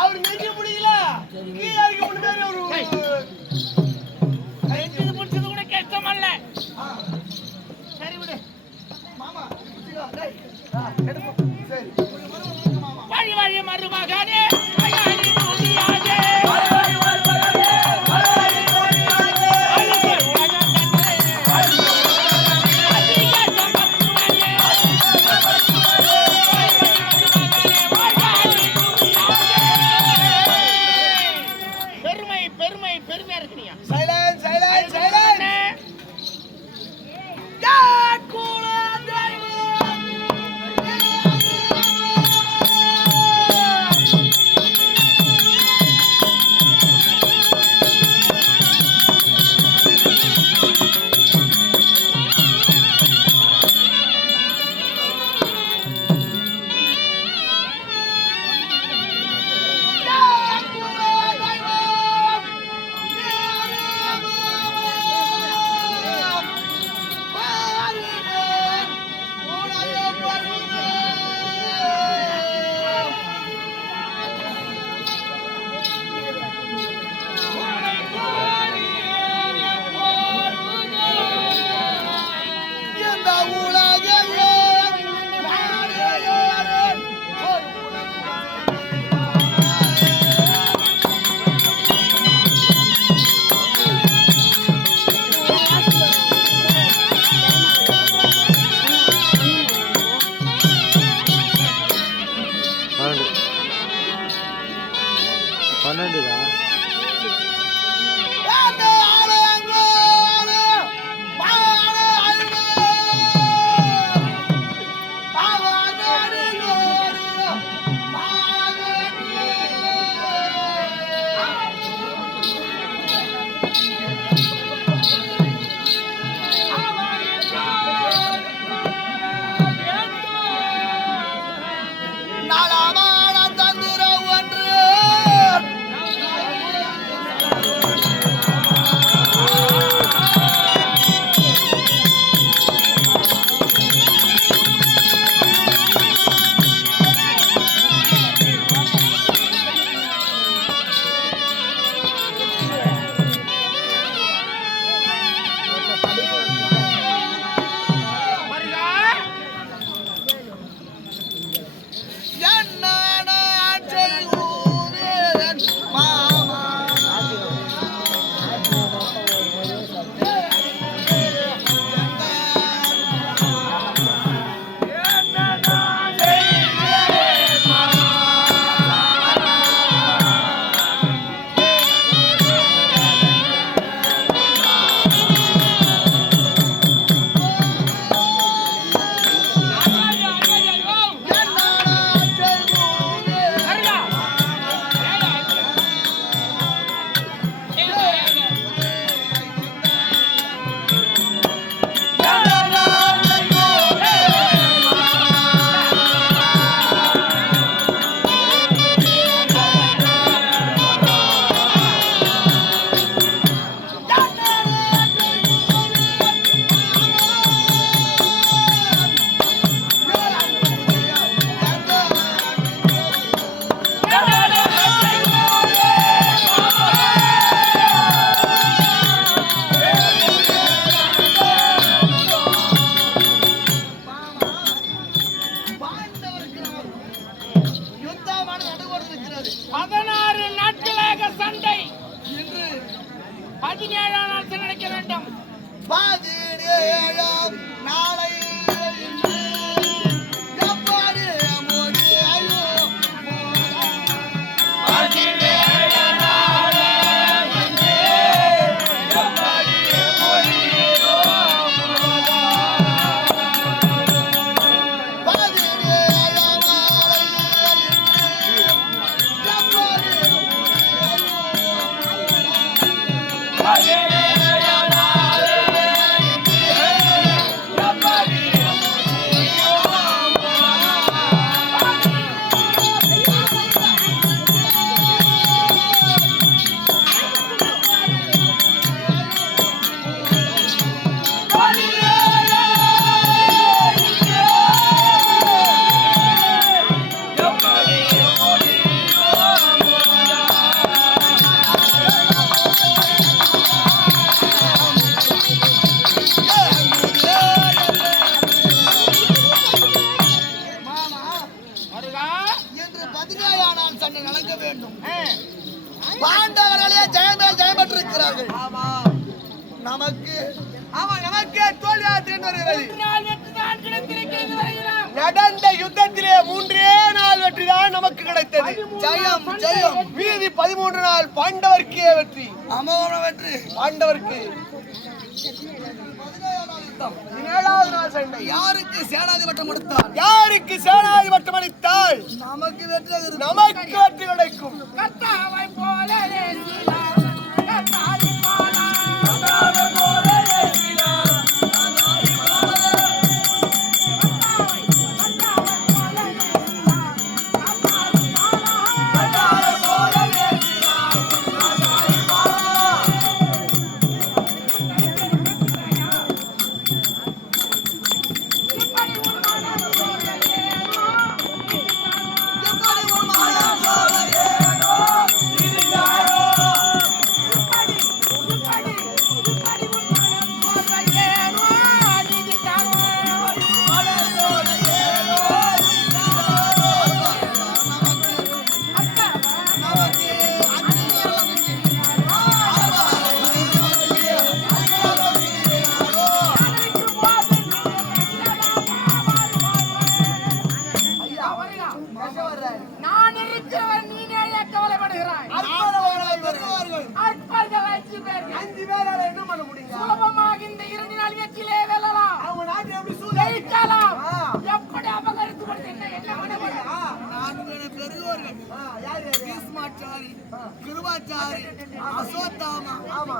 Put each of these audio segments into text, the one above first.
அவர் நெஞ்சு முடியல முடிச்சது கூட கஷ்டம் அல்ல. சரி விடு மாமா. வழி வழி மருமகனே வருகிறார்கள். நமக்கு தோல்வியாக வருகிறது. நடந்த யுத்தத்திலே 3 நாள் வெற்றிதான் நமக்கு கிடைத்தது. ஜெயம் ஜெயம். மீதி 13 நாள் பாண்டவர்க்கே வெற்றி. அமோக வெற்றி பாண்டவர்க்கு. 17வது நாள் சண்டை. யாருக்கு சேனாதிபட்டம் கொடுத்தார்? யாருக்கு சேனாதிபட்டம் அளித்தால் நமக்கு வெற்றி கிடைக்கும். கர்த்தாவை போலவே கிருபாச்சாரி அசோத்தாமா ஆமா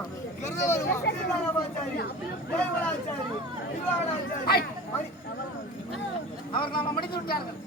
அவர் நாம முடித்து விட்டார்கள்.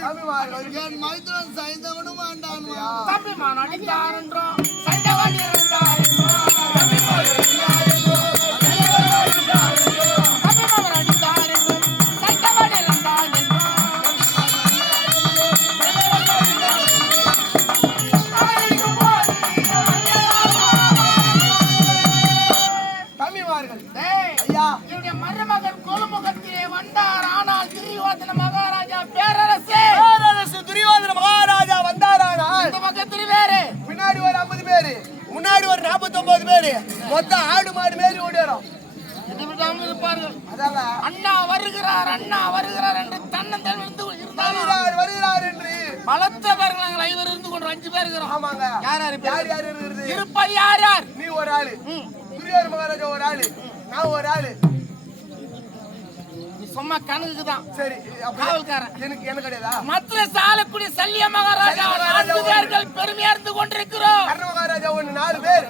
தமிழ்மார்கள் என் மைத்துடன் சைந்தவனும் ஆண்டான் தம்பிமான் அடித்தார் என்றோம் சைந்தவன் இருந்தார் மருமகன் கொழுமுகத்திலே வந்தார். ஆனால் துரியோதன மகாராஜா பேரரசு துரியோதன மகாராஜா வந்தாரானால் இந்த பக்கத்தில் வேறு பின்னாடி ஒரு 50 பேரு முன்னாடி ஒரு 49 பேரு மொத்தம் ஆடு மாடு மேரி ஓடிறோம். அண்ணா வருகிறார் என்று தன்னந்தன் வருகிறார் என்று பலத்த பேர்கள் நாங்கள் 5 இருந்து கொண்டு 5 பேர் இருக்கிறோம். ஆமாங்க. யார் இருப்பது யார்? நீ ஒரு ஆளு, துரியோதன மகாராஜா ஒரு ஆளு, நான் ஒரு ஆளு. சும்மா கணக்கு தான். சரி, காவல்காரன் எனக்கு கிடையாதா? மற்ற சாலக்குடி சல்லிய மகாராஜா 4 பேர்கள் பெருமையா இருந்து கொண்டிருக்கிறோம். கர்ண மகாராஜா 4 பேர்.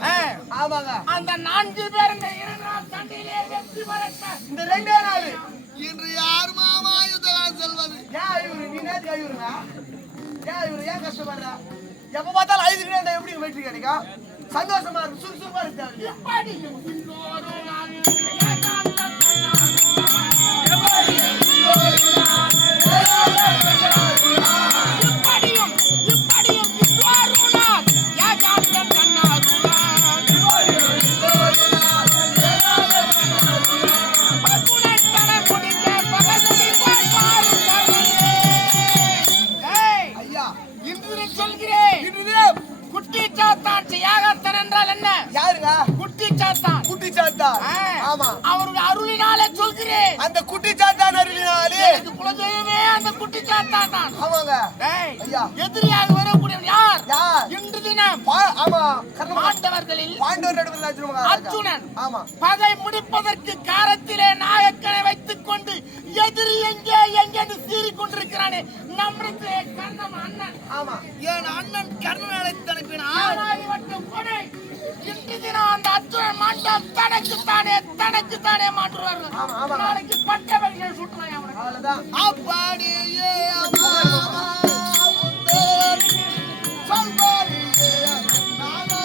ஆமாங்க. அந்த 4 பேர் இந்த 2 நாள் சண்டையிலே வெற்றி பெறட்ட இந்த 2 நாள் இன்று யார் மாமா யுத்தம் செல்வது? இவரு நீ நேத்து கையுறா? இவரு ஏன் கஷ்டப்படுறா? எப்ப பார்த்தாலும் 5 நிமிடம் எப்படி வெற்றி கிடைக்கும்? சந்தோஷமா இருக்கு, சுறுசுறுப்பா இருக்கு. அவருடைய அருளினாலே சொல்கிறேன். அந்த குட்டி சாத்தான் அருளினாலே குலதெய்வமே அந்த குட்டி சாத்தான் தான். ஆமாங்க. எதிரியாக வரக்கூடிய யார்? இன்று தினம் பாண்டவர்களில் அர்ஜுனன் பகை முடிப்பதற்கு காரத்திலே நாயக்கனை வைத்துக் கொண்டு எதிரி எங்கே எங்கே சீறிக் கொண்டிருக்கிறானே நம்முடைய கர்ணன் அண்ணன். ஆமா, என் அண்ணன் கர்ணன் அழைத்து அனுப்பினார். இன்று தினம் அந்த அர்ஜுனன் மாண்டம் தனக்கு தனக்குத்தானே மாற்றுவார்கள். ஆமா, ஆமா. நாளைக்கு பட்ட வகையில் சுற்றுவாங்க அவனுக்கு. அவ்வளவுதான். அப்படியே அம்மா சொல்பாடியே நானா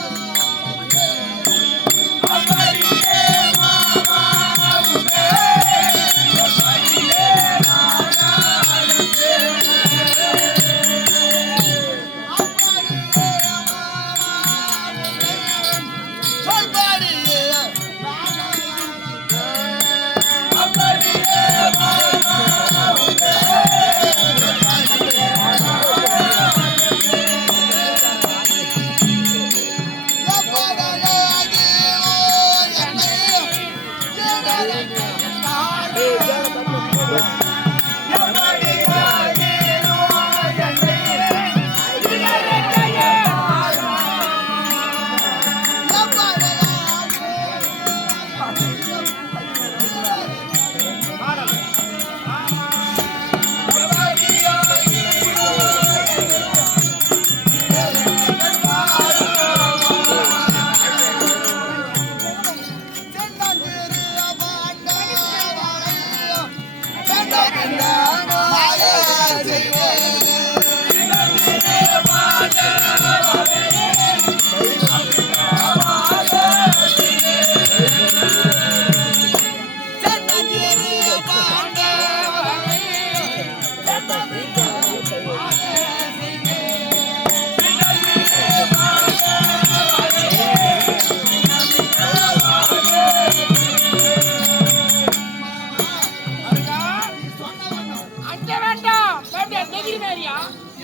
அஞ்ச வேண்டாம். அப்படியே நெகிரி மேரியா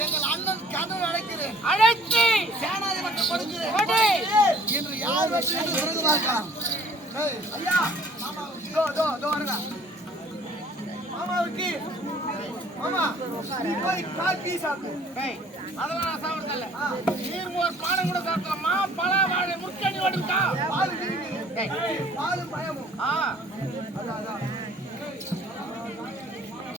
எங்கள் அண்ணன் கனவு அழைக்கிறேன் அழைத்து சேனாதிபதி கொடுக்கிறேன் கொடு. என்று யார் வெற்றி என்று பிறகு பார்க்கலாம். ஏய், ஐயா தோ வருங்க. மாமாவுக்கு மாமா நீ போய் கால் பீ சாப்பிடு. ஏய், அதெல்லாம் நான் சாப்பிடுறதில்ல. நீர் மோர் பானம் கூட சாப்பிடலாமா? பலா வாழை முற்கனி ஓடுக்கா? பால் இருக்குது. பாலும் பயமும். ஆ, அதான்